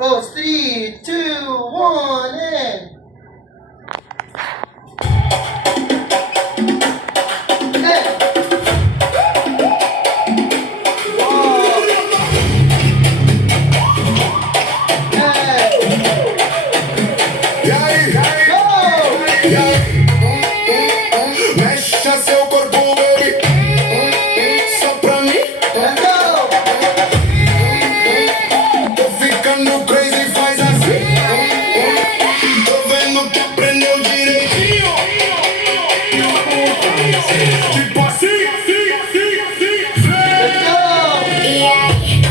Oh, 3, 2, 1, and... Mexa seu corpo, baby. Só pra mim. Tô ficando crazy, faz assim. Tô vendo que aprendeu direitinho. Tipo assim. Y ahí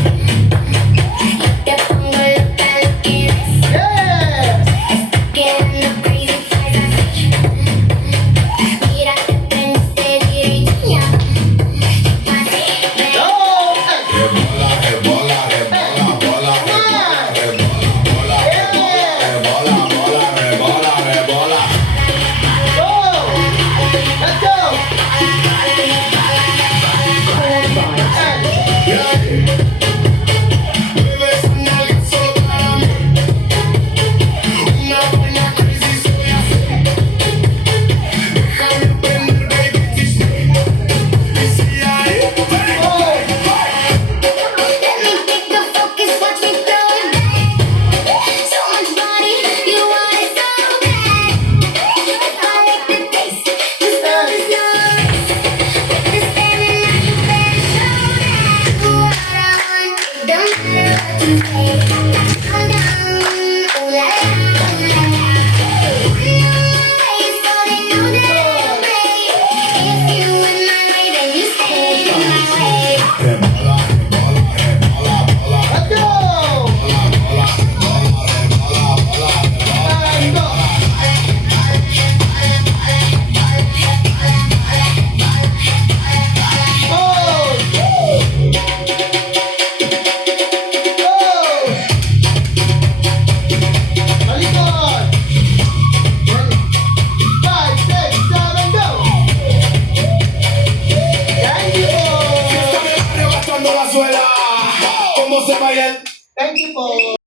te pongo loca lo que ves. Quedando crazy, faz así. Mira que aprendiste direitinho. Así, ven. Rebola, rebola, rebola, bola, rebola, rebola, bola, rebola, bola, rebola, rebola. Bebes una solo para mí. Una buena crazy soy así. Déjame aprender, baby, teach me. Y si ahí, Let me take the focus, watch me throw it back. So much body, you want it so bad. I like the taste, this love is no race. With the stamina, you better show that. Do what I want, it don't matter what you say. I'm down, ooh la la, ooh la la. We on my way, so they know that I'll play. If you in my way, then you stay in my way. rebola, rebola, rebola, bola, Let's go! bola, rebola, bola, And go! arrebatando la suela. ¿Cómo se baila el Thank you po.